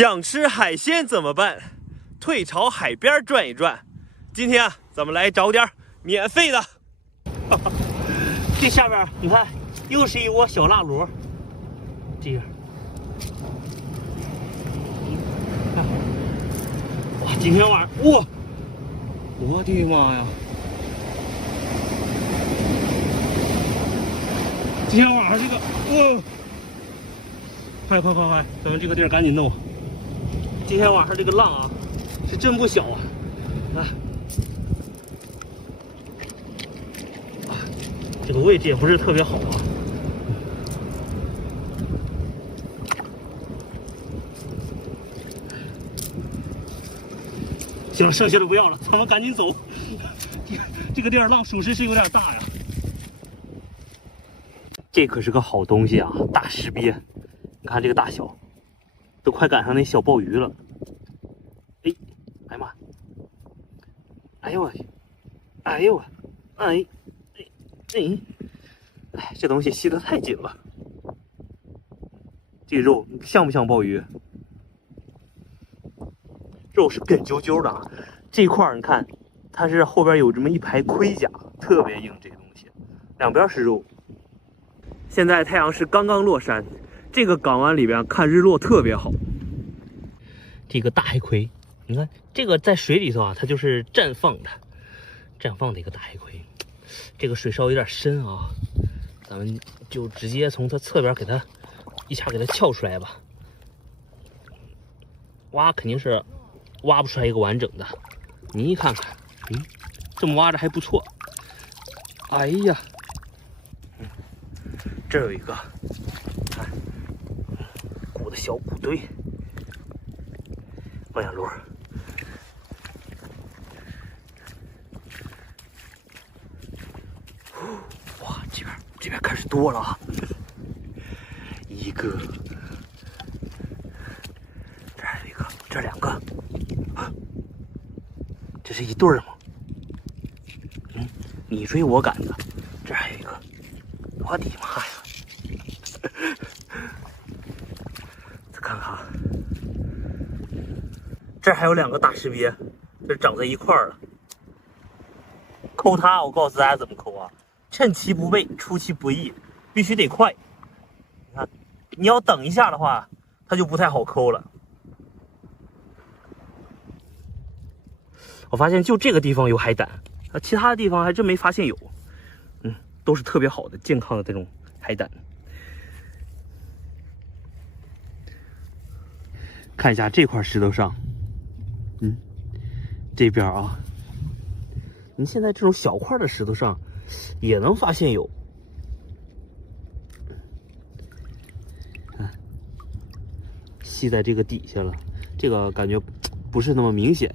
想吃海鲜怎么办？退潮海边转一转。今天啊，咱们来找点免费的。这下边你看，又是一窝小辣螺。这个，哇，今天晚上哇，我的妈呀！今天晚上这个，哇，快，咱们这个地儿赶紧弄。今天晚上这个浪啊，是真不小啊！这个位置也不是特别好啊。行了，剩下的不要了，咱们赶紧走。这个地儿浪属实是有点大呀。这可是个好东西啊，大石鳖，你看这个大小，都快赶上那小鲍鱼了。哎呀妈！哎呦我去！哎呦我！哎，这东西吸得太紧了。这肉像不像鲍鱼？肉是梗啾啾的啊。这块儿你看，它是后边有这么一排盔甲，特别硬。这个东西，两边是肉。现在太阳是刚刚落山，这个港湾里边看日落特别好。这个大海葵，你看这个在水里头啊，它就是绽放的一个大海葵。这个水稍微有点深啊，咱们就直接从它侧边给它一下给它撬出来吧。挖肯定是挖不出来一个完整的，你看看，这么挖着还不错。哎呀，这有一个，看，鼓的小鼓堆，望眼螺。哇，这边开始多了啊！一个，这还有一个，这两个，这是一对儿吗？你追我赶的，这还有一个，我的妈呀！再看看，这还有两个大石鳖，这长在一块儿了。抠它，我告诉大家怎么抠啊！趁其不备，出其不意，必须得快。你看，你要等一下的话，它就不太好抠了。我发现就这个地方有海胆，其他的地方还真没发现有。都是特别好的、健康的这种海胆。看一下这块石头上，这边啊，你现在这种小块的石头上也能发现有。吸在这个底下了，这个感觉不是那么明显。